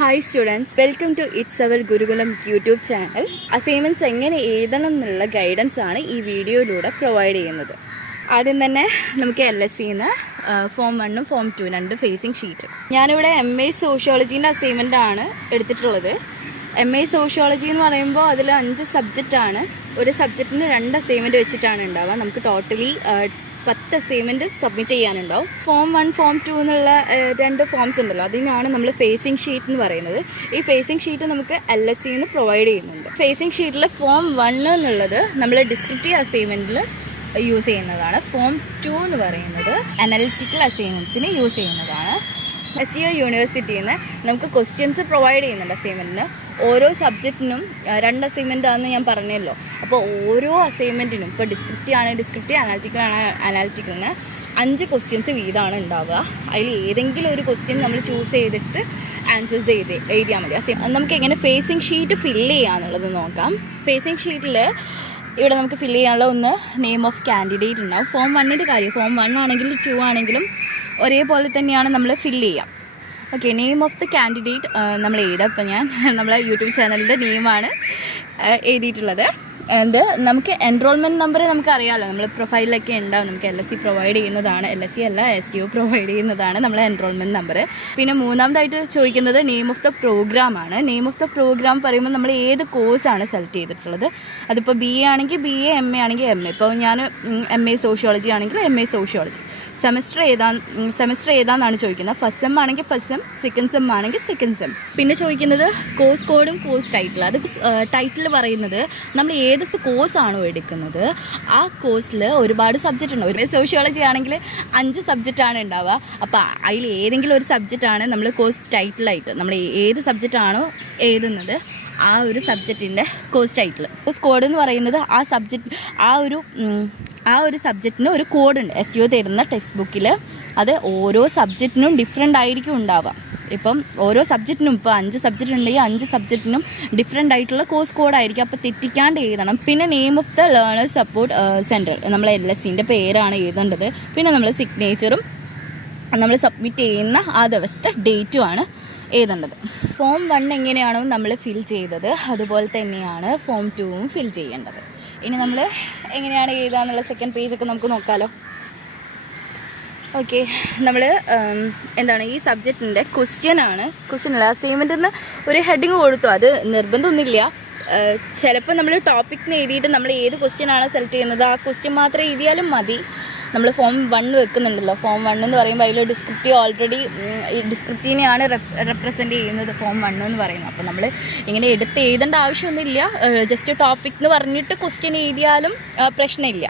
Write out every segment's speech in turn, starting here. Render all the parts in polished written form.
Hi students, welcome to it's our Gurukulam YouTube channel. Assignments എങ്ങനെ എഴുതണം എന്നുള്ള ഗൈഡൻസ് ആണ് ഈ വീഡിയോയിലൂടെ പ്രൊവൈഡ് ചെയ്യുന്നത്. ആദ്യം തന്നെ നമുക്ക് LSCന്ന് ഫോം 1ഉം ഫോം 2 രണ്ട് ഫേസിങ് ഷീറ്റ്. ഞാനിവിടെ MA സോഷ്യോളജീൻ്റെ അസൈൻമെൻ്റ് ആണ് എടുത്തിട്ടുള്ളത്. MA സോഷ്യോളജി എന്ന് പറയുമ്പോൾ അതിൽ 5 സബ്ജക്റ്റാണ്. ഒരു സബ്ജക്റ്റിന് 2 അസൈൻമെൻറ്റ് വെച്ചിട്ടാണ് ഉണ്ടാവുക. നമുക്ക് ടോട്ടലി 10 അസൈൻമെൻറ്റ് സബ്മിറ്റ് ചെയ്യാനുണ്ടാവും. ഫോം 1 ഫോം 2 എന്നുള്ള 2 ഫോംസ് ഉണ്ടല്ലോ, അതിനാണ് നമ്മൾ ഫേസിങ് ഷീറ്റ് എന്ന് പറയുന്നത്. ഈ ഫേസിങ് ഷീറ്റ് നമുക്ക് LSCന്ന് പ്രൊവൈഡ് ചെയ്യുന്നുണ്ട്. ഫേസിങ് ഷീറ്റിൽ ഫോം 1 എന്നുള്ളത് നമ്മൾ ഡിസ്ക്രിപ്റ്റീവ് അസൈൻമെൻറ്റിൽ യൂസ് ചെയ്യുന്നതാണ്. ഫോം 2 എന്ന് പറയുന്നത് അനലിറ്റിക്കൽ അസൈൻമെൻറ്റ്സിന് യൂസ് ചെയ്യുന്നതാണ്. SGO യൂണിവേഴ്സിറ്റിയിൽ നിന്ന് നമുക്ക് ക്വസ്റ്റ്യൻസ് പ്രൊവൈഡ് ചെയ്യുന്നുണ്ട് അസൈൻമെൻറ്റിന്. ഓരോ സബ്ജക്റ്റിനും 2 അസൈൻമെൻ്റ് ആണെന്ന് ഞാൻ പറഞ്ഞല്ലോ. അപ്പോൾ ഓരോ അസൈൻമെൻറ്റിനും ഇപ്പോൾ ഡിസ്ക്രിപ്റ്റീവ് ആണ് ഡിസ്ക്രിപ്റ്റീവ്, അനാലിറ്റിക്കലിന് 5 ക്വസ്റ്റ്യൻസ് വീതമാണ് ഉണ്ടാവുക. അതിൽ ഏതെങ്കിലും ഒരു ക്വസ്റ്റ്യൻ നമ്മൾ ചൂസ് ചെയ്തിട്ട് ആൻസേഴ്സ് എഴുതിയാൽ മതി. നമുക്ക് എങ്ങനെ ഫേസിങ് ഷീറ്റ് ഫില്ല് ചെയ്യാന്നുള്ളത് നോക്കാം. ഫേസിങ് ഷീറ്റിൽ ഇവിടെ നമുക്ക് ഫില്ല് ചെയ്യാനുള്ള ഒന്ന് നെയിം ഓഫ് കാൻഡിഡേറ്റ് ഉണ്ടാവും. ഫോം 1ൻ്റെ കാര്യം, ഫോം 1 ആണെങ്കിലും 2 ആണെങ്കിലും ഒരേപോലെ തന്നെയാണ് നമ്മൾ ഫില്ല് ചെയ്യുക. Okay, name of the candidate നമ്മൾ എഴുതാം. ഇപ്പോൾ ഞാൻ നമ്മളെ യൂട്യൂബ് ചാനലിൻ്റെ നെയിമാണ് എഴുതിയിട്ടുള്ളത്. ആൻഡ് നമുക്ക് എൻറോൾമെൻറ്റ് നമ്പർ നമുക്കറിയാമല്ലോ, നമ്മൾ പ്രൊഫൈലിലൊക്കെ ഉണ്ടാവും. നമുക്ക് LSC പ്രൊവൈഡ് ചെയ്യുന്നതാണ്, LSC അല്ല SGO പ്രൊവൈഡ് ചെയ്യുന്നതാണ് നമ്മളെ എൻറോൾമെൻറ്റ് നമ്പർ. പിന്നെ മൂന്നാമതായിട്ട് ചോദിക്കുന്നത് നെയിം ഓഫ് ദ പ്രോഗ്രാം ആണ്. നെയിം ഓഫ് ദ പ്രോഗ്രാം പറയുമ്പോൾ നമ്മൾ ഏത് കോഴ്സാണ് സെലക്ട് ചെയ്തിട്ടുള്ളത്. അതിപ്പോൾ BA ആണെങ്കിൽ BA, MA ആണെങ്കിൽ MA. ഇപ്പോൾ ഞാൻ MA സോഷ്യോളജി ആണെങ്കിൽ MA സോഷ്യോളജി. സെമസ്റ്റർ ഏതാണെന്നാണ് ചോദിക്കുന്നത്. ഫസ്റ്റ് സെം ആണെങ്കിൽ ഫസ്റ്റ് സെം, സെക്കൻഡ് സെം ആണെങ്കിൽ സെക്കൻഡ് സെം. പിന്നെ ചോദിക്കുന്നത് കോഴ്സ് കോഡും കോഴ്സ് ടൈറ്റിൽ. അത് ടൈറ്റിൽ പറയുന്നത് നമ്മൾ ഏത് കോഴ്സാണോ എടുക്കുന്നത് ആ കോഴ്സിൽ ഒരുപാട് സബ്ജക്റ്റ് ഉണ്ടാവും. ഒരു സോഷ്യോളജി ആണെങ്കിൽ 5 സബ്ജക്റ്റാണ് ഉണ്ടാവുക. അപ്പോൾ അതിൽ ഏതെങ്കിലും ഒരു സബ്ജക്റ്റാണ് നമ്മൾ കോഴ്സ് ടൈറ്റിലായിട്ട് നമ്മൾ ഏത് സബ്ജക്റ്റാണോ എഴുതുന്നത് ആ ഒരു സബ്ജക്റ്റിൻ്റെ കോഴ്സ് ടൈറ്റിൽ. കോഴ്സ് കോഡ് എന്ന് പറയുന്നത് ആ ഒരു സബ്ജക്റ്റിന് ഒരു കോഡുണ്ട്. SGO തരുന്ന ടെക്സ്റ്റ് ബുക്കിൽ. അത് ഓരോ സബ്ജക്റ്റിനും ഡിഫറെൻ്റ് ആയിരിക്കും ഉണ്ടാവുക. ഇപ്പം ഓരോ സബ്ജക്റ്റിനും ഇപ്പോൾ 5 സബ്ജക്റ്റ് ഉണ്ടെങ്കിൽ 5 സബ്ജക്റ്റിനും ഡിഫറെൻ്റ് ആയിട്ടുള്ള കോഴ്സ് കോഡായിരിക്കും. അപ്പോൾ തെറ്റിക്കാണ്ട് എഴുതണം. പിന്നെ name of the learner support centre, നമ്മൾ LSCൻ്റെ പേരാണ് എഴുതേണ്ടത്. പിന്നെ നമ്മൾ സിഗ്നേച്ചറും നമ്മൾ സബ്മിറ്റ് ചെയ്യുന്ന ആ ദിവസത്തെ ഡേറ്റുമാണ് എഴുതേണ്ടത്. ഫോം 1 എങ്ങനെയാണോ നമ്മൾ ഫിൽ ചെയ്തത് അതുപോലെ തന്നെയാണ് ഫോം 2ഉം ഫിൽ ചെയ്യേണ്ടത്. ഇനി നമ്മൾ എങ്ങനെയാണ് എഴുതാന്നുള്ള സെക്കൻഡ് പേജൊക്കെ നമുക്ക് നോക്കാമല്ലോ. ഓക്കെ, നമ്മൾ ഈ സബ്ജക്റ്റിൻ്റെ ക്വസ്റ്റ്യൻ അല്ല അസൈൻമെൻറ്റിൽ നിന്ന് ഒരു ഹെഡിങ് കൊടുത്തു. അത് നിർബന്ധമൊന്നുമില്ല. ചിലപ്പോൾ നമ്മൾ ടോപ്പിക്കിന് എഴുതിയിട്ട് നമ്മൾ ഏത് ക്വസ്റ്റ്യനാണോ സെലക്ട് ചെയ്യുന്നത് ആ ക്വസ്റ്റ്യൻ മാത്രം എഴുതിയാലും മതി. നമ്മൾ ഫോം 1 വെക്കുന്നുണ്ടല്ലോ. ഫോം 1 എന്ന് പറയുമ്പോൾ അതിൽ ഡിസ്ക്രിപ്റ്റീവ് ഓൾറെഡി ഡിസ്ക്രിപ്റ്റീവിനെയാണ് റെപ്രസെൻറ്റ് ചെയ്യുന്നത് ഫോം 1 എന്ന് പറയുന്നത്. അപ്പോൾ നമ്മൾ ഇങ്ങനെ എടുത്ത് എഴുതേണ്ട ആവശ്യമൊന്നുമില്ല. ജസ്റ്റ് ടോപ്പിക് എന്ന് പറഞ്ഞിട്ട് ക്വസ്റ്റ്യൻ എഴുതിയാലും പ്രശ്നമില്ല.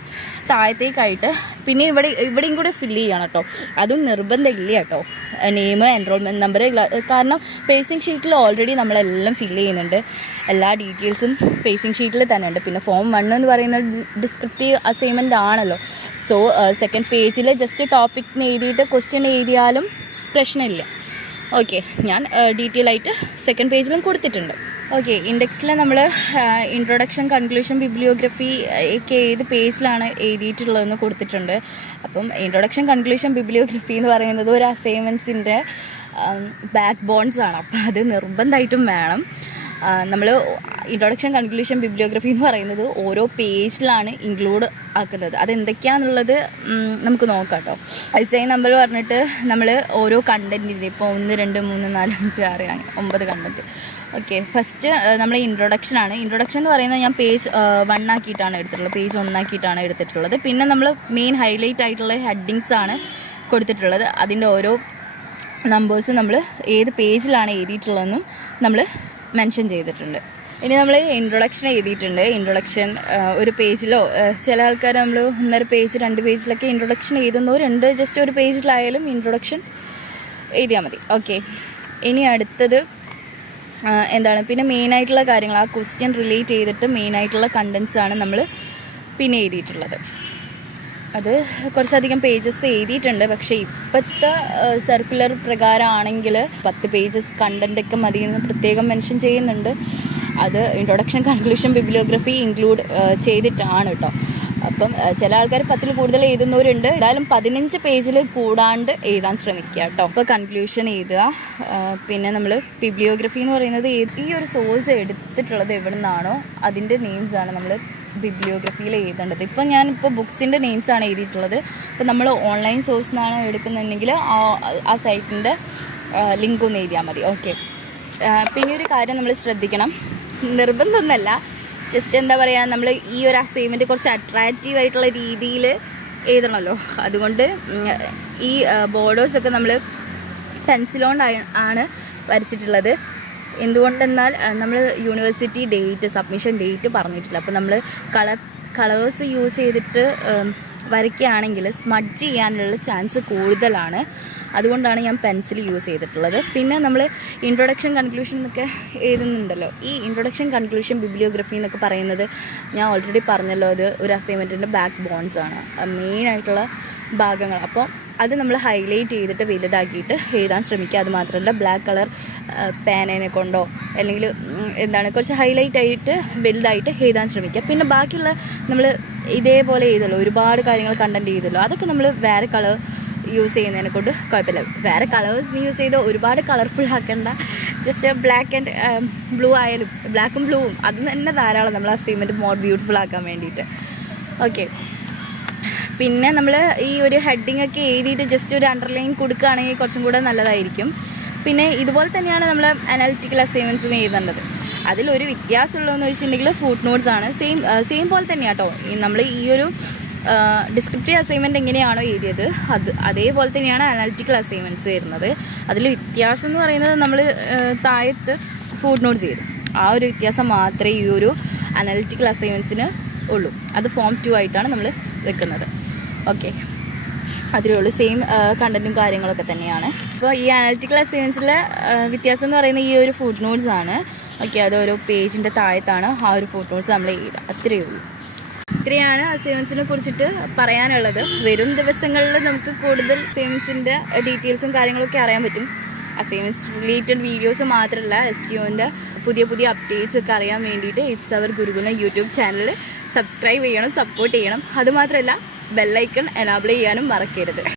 താഴത്തേക്കായിട്ട് പിന്നെ ഇവിടെയും കൂടെ ഫില്ല് ചെയ്യണം കേട്ടോ. അതും നിർബന്ധമില്ല കേട്ടോ, നെയിം, എൻറോൾമെൻറ്റ് നമ്പർ. കാരണം ഫേസിങ് ഷീറ്റിൽ ഓൾറെഡി നമ്മളെല്ലാം ഫില്ല് ചെയ്യുന്നുണ്ട്. എല്ലാ ഡീറ്റെയിൽസും ഫേസിങ് ഷീറ്റിൽ തന്നെ ഉണ്ട്. പിന്നെ ഫോം 1 എന്ന് പറയുന്നത് ഡിസ്ക്രിപ്റ്റീവ് അസൈൻമെൻ്റ് ആണല്ലോ. സോ സെക്കൻഡ് പേജിൽ ജസ്റ്റ് ടോപ്പിക്കിന് എഴുതിയിട്ട് ക്വസ്റ്റ്യൻ എഴുതിയാലും പ്രശ്നമില്ല. ഓക്കെ, ഞാൻ ഡീറ്റെയിൽ ആയിട്ട് സെക്കൻഡ് പേജിലും കൊടുത്തിട്ടുണ്ട്. ഓക്കെ, ഇൻഡെക്സിൽ നമ്മൾ ഇൻട്രൊഡക്ഷൻ, കൺക്ലൂഷൻ, ബിബ്ലിയോഗ്രഫി ഒക്കെ ഏത് പേജിലാണ് എഴുതിയിട്ടുള്ളതെന്ന് കൊടുത്തിട്ടുണ്ട്. അപ്പം ഇൻട്രൊഡക്ഷൻ, കൺക്ലൂഷൻ, ബിബ്ലിയോഗ്രഫി എന്ന് പറയുന്നത് ഒരു അസൈൻമെൻറ്റ്സിൻ്റെ ബാക്ക് ബോൺസ് ആണ്. അപ്പം അത് നിർബന്ധമായിട്ടും വേണം. നമ്മൾ ഇൻട്രൊഡക്ഷൻ, കൺക്ലൂഷൻ, ബിബ്ലിയോഗ്രഫി എന്ന് പറയുന്നത് ഓരോ പേജിലാണ് ഇൻക്ലൂഡ് ആക്കുന്നത്. അതെന്തൊക്കെയാണെന്നുള്ളത് നമുക്ക് നോക്കാം കേട്ടോ. ഐസൈൻ നമ്പർ പറഞ്ഞിട്ട് നമ്മൾ ഓരോ കണ്ടൻറ്റിൻ്റെ ഇപ്പോൾ 1, 2, 3, 4, 5, 6 അങ്ങനെ 9 കണ്ടൻറ്റ്. ഓക്കെ, ഫസ്റ്റ് നമ്മൾ ഇൻട്രൊഡക്ഷൻ എന്ന് പറയുന്നത് ഞാൻ പേജ് 1 ആക്കിയിട്ടാണ് എടുത്തിട്ടുള്ളത്. പേജ് 1 ആക്കിയിട്ടാണ് എടുത്തിട്ടുള്ളത്. പിന്നെ നമ്മൾ മെയിൻ ഹൈലൈറ്റ് ആയിട്ടുള്ള ഹെഡിങ്സ് ആണ് കൊടുത്തിട്ടുള്ളത്. അതിൻ്റെ ഓരോ നമ്പേഴ്സ് നമ്മൾ ഏത് പേജിലാണ് എഴുതിയിട്ടുള്ളതെന്നും നമ്മൾ മെൻഷൻ ചെയ്തിട്ടുണ്ട്. ഇനി നമ്മൾ ഇൻട്രൊഡക്ഷൻ എഴുതിയിട്ടുണ്ട്. ഇൻട്രൊഡക്ഷൻ ഒരു പേജിലോ, ചില ആൾക്കാർ നമ്മൾ 1.5 പേജ് 2 പേജിലൊക്കെ ഇൻട്രൊഡക്ഷൻ എഴുതുന്നവരുണ്ട്. ജസ്റ്റ് ഒരു പേജിലായാലും ഇൻട്രൊഡക്ഷൻ എഴുതിയാൽ മതി. ഓക്കെ, ഇനി അടുത്തത് പിന്നെ മെയിനായിട്ടുള്ള കാര്യങ്ങൾ, ആ ക്വസ്റ്റ്യൻ റിലേറ്റ് ചെയ്തിട്ട് മെയിനായിട്ടുള്ള കണ്ടൻസാണ് നമ്മൾ പിന്നെ എഴുതിയിട്ടുള്ളത്. അത് കുറച്ചധികം പേജസ് എഴുതിയിട്ടുണ്ട്. പക്ഷേ ഇപ്പോഴത്തെ സർക്കുലർ പ്രകാരമാണെങ്കിൽ 10 പേജസ് കണ്ടൻറ്റൊക്കെ മതിയെന്ന് പ്രത്യേകം മെൻഷൻ ചെയ്യുന്നുണ്ട്. അത് ഇൻട്രൊഡക്ഷൻ, കൺക്ലൂഷൻ, ബിബ്ലിയോഗ്രഫി ഇൻക്ലൂഡ് ചെയ്തിട്ടാണ് കേട്ടോ. അപ്പം ചില ആൾക്കാർ 10-ൽ കൂടുതൽ എഴുതുന്നവരുണ്ട്. എന്തായാലും 15 പേജിൽ കൂടാണ്ട് എഴുതാൻ ശ്രമിക്കുക കേട്ടോ. അപ്പോൾ കൺക്ലൂഷൻ എഴുതുക. പിന്നെ നമ്മൾ ബിബ്ലിയോഗ്രഫി എന്ന് പറയുന്നത് ഈ ഒരു സോഴ്സ് എടുത്തിട്ടുള്ളത് എവിടെ നിന്നാണോ അതിൻ്റെ നെയിംസാണ് നമ്മൾ ബിബ്ലിയോഗ്രഫിയിൽ എഴുതേണ്ടത്. ഇപ്പം ഞാനിപ്പോൾ ബുക്സിൻ്റെ നെയിംസാണ് എഴുതിയിട്ടുള്ളത്. അപ്പോൾ നമ്മൾ ഓൺലൈൻ സോഴ്സിൽ നിന്നാണ് എടുക്കുന്നുണ്ടെങ്കിൽ ആ സൈറ്റിൻ്റെ ലിങ്ക് ഒന്ന് എഴുതിയാൽ മതി. ഓക്കെ. പിന്നെ ഒരു കാര്യം നമ്മൾ ശ്രദ്ധിക്കണം, നിർബന്ധമൊന്നുമല്ല, ജസ്റ്റ് എന്താ പറയുക, നമ്മൾ ഈ ഒരു അസൈൻമെൻറ്റ് കുറച്ച് അട്രാക്റ്റീവ് ആയിട്ടുള്ള രീതിയിൽ എഴുതണമല്ലോ. അതുകൊണ്ട് ഈ ബോർഡേഴ്സൊക്കെ നമ്മൾ പെൻസിലോണ്ട് ആണ് വരച്ചിട്ടുള്ളത്. എന്തുകൊണ്ടെന്നാൽ നമ്മൾ യൂണിവേഴ്സിറ്റി ഡേറ്റ്, സബ്മിഷൻ ഡേറ്റ് പറഞ്ഞിട്ടില്ല. അപ്പോൾ നമ്മൾ കളേഴ്സ് യൂസ് ചെയ്തിട്ട് വരയ്ക്കുകയാണെങ്കിൽ സ്മഡ്ജ് ചെയ്യാനുള്ള ചാൻസ് കൂടുതലാണ്. അതുകൊണ്ടാണ് ഞാൻ പെൻസിൽ യൂസ് ചെയ്തിട്ടുള്ളത്. പിന്നെ നമ്മൾ ഇൻട്രൊഡക്ഷൻ കൺക്ലൂഷൻ എന്നൊക്കെ എഴുതുന്നുണ്ടല്ലോ. ഈ ഇൻട്രൊഡക്ഷൻ കൺക്ലൂഷൻ ബിബ്ലിയോഗ്രഫി എന്നൊക്കെ പറയുന്നത് ഞാൻ ഓൾറെഡി പറഞ്ഞല്ലോ, അത് ഒരു അസൈൻമെൻറ്റിൻ്റെ ബാക്ക് ബോൺസാണ്, മെയിനായിട്ടുള്ള ഭാഗങ്ങൾ. അപ്പോൾ അത് നമ്മൾ ഹൈലൈറ്റ് ചെയ്തിട്ട് വലുതാക്കിയിട്ട് എഴുതാൻ ശ്രമിക്കുക. അത് മാത്രമല്ല ബ്ലാക്ക് കളർ പേനേനെ കൊണ്ടോ അല്ലെങ്കിൽ കുറച്ച് ഹൈലൈറ്റ് ആയിട്ട് വലുതായിട്ട് എഴുതാൻ ശ്രമിക്കുക. പിന്നെ ബാക്കിയുള്ള നമ്മൾ ഇതേപോലെ എഴുതല്ലോ, ഒരുപാട് കാര്യങ്ങൾ കണ്ടൻറ്റ് ചെയ്തല്ലോ, അതൊക്കെ നമ്മൾ വേറെ കളർ യൂസ് ചെയ്യുന്നതിനെ കൊണ്ട് കുഴപ്പമില്ല. വേറെ കളേഴ്സ് യൂസ് ചെയ്ത് ഒരുപാട് കളർഫുൾ ആക്കേണ്ട. ജസ്റ്റ് ബ്ലാക്ക് ആൻഡ് ബ്ലൂ ആയാലും, ബ്ലാക്കും ബ്ലൂവും അത് തന്നെ ധാരാളം നമ്മൾ അസൈൻമെൻറ്റ് മോർ ബ്യൂട്ടിഫുൾ ആക്കാൻ വേണ്ടിയിട്ട്. ഓക്കെ. പിന്നെ നമ്മൾ ഈ ഒരു ഹെഡിങ് ഒക്കെ എഴുതിയിട്ട് ജസ്റ്റ് ഒരു അണ്ടർലൈൻ കൊടുക്കുകയാണെങ്കിൽ കുറച്ചും കൂടെ നല്ലതായിരിക്കും. പിന്നെ ഇതുപോലെ തന്നെയാണ് നമ്മൾ അനാലിറ്റിക്കൽ അസൈൻമെൻറ്റ്സും എഴുതേണ്ടത്. അതിലൊരു വ്യത്യാസമുള്ളതെന്ന് വെച്ചിട്ടുണ്ടെങ്കിൽ ഫുട് നോട്ട്സ് ആണ്. സെയിം പോലെ തന്നെയാണ് കേട്ടോ. നമ്മൾ ഈ ഒരു ഡിസ്ക്രിപ്റ്റീവ് അസൈൻമെൻറ്റ് എങ്ങനെയാണോ എഴുതിയത് അതേപോലെ തന്നെയാണ് അനാലിറ്റിക്കൽ അസൈൻമെൻറ്റ്സ് വരുന്നത്. അതിൽ വ്യത്യാസം എന്ന് പറയുന്നത് നമ്മൾ താഴത്ത് ഫുട് നോട്ട്സ് ചെയ്തു, ആ ഒരു വ്യത്യാസം മാത്രമേ ഈ ഒരു അനാലിറ്റിക്കൽ അസൈൻമെൻറ്റ്സിന് ഉള്ളൂ. അത് ഫോം 2 ആയിട്ടാണ് നമ്മൾ വെക്കുന്നത്. ഓക്കെ, അതിലേ ഉള്ളൂ. സെയിം കണ്ടൻറ്റും കാര്യങ്ങളൊക്കെ തന്നെയാണ്. അപ്പോൾ ഈ അനാലിറ്റിക്കൽ അസൈൻമെൻറ്റ്സിലെ വ്യത്യാസം എന്ന് പറയുന്നത് ഈ ഒരു ഫുട് നോട്ട്സ് ആണ്. ഓക്കെ, അതൊരു പേജിൻ്റെ താഴത്താണ് ആ ഒരു ഫുട് നോട്ട്സ് നമ്മൾ എഴുതുക. അത്രയേ ഉള്ളൂ. ഇത്രയാണ് അസൈൻമെൻറ്റ്സിനെ കുറിച്ചിട്ട് പറയാനുള്ളത്. വരും ദിവസങ്ങളിൽ നമുക്ക് കൂടുതൽ അസൈൻമെൻറ്റ്സിൻ്റെ ഡീറ്റെയിൽസും കാര്യങ്ങളൊക്കെ അറിയാൻ പറ്റും. അസൈൻമെൻറ്റ്സ് റിലേറ്റഡ് വീഡിയോസ് മാത്രമല്ല, SEOൻ്റെ പുതിയ അപ്ഡേറ്റ്സ് ഒക്കെ അറിയാൻ വേണ്ടിയിട്ട് it's our Gurukulam YouTube channel subscribe ചെയ്യണം, സപ്പോർട്ട് ചെയ്യണം. അതുമാത്രമല്ല ബെല്ലൈക്കൺ എനാബിൾ ചെയ്യാനും മറക്കരുത്.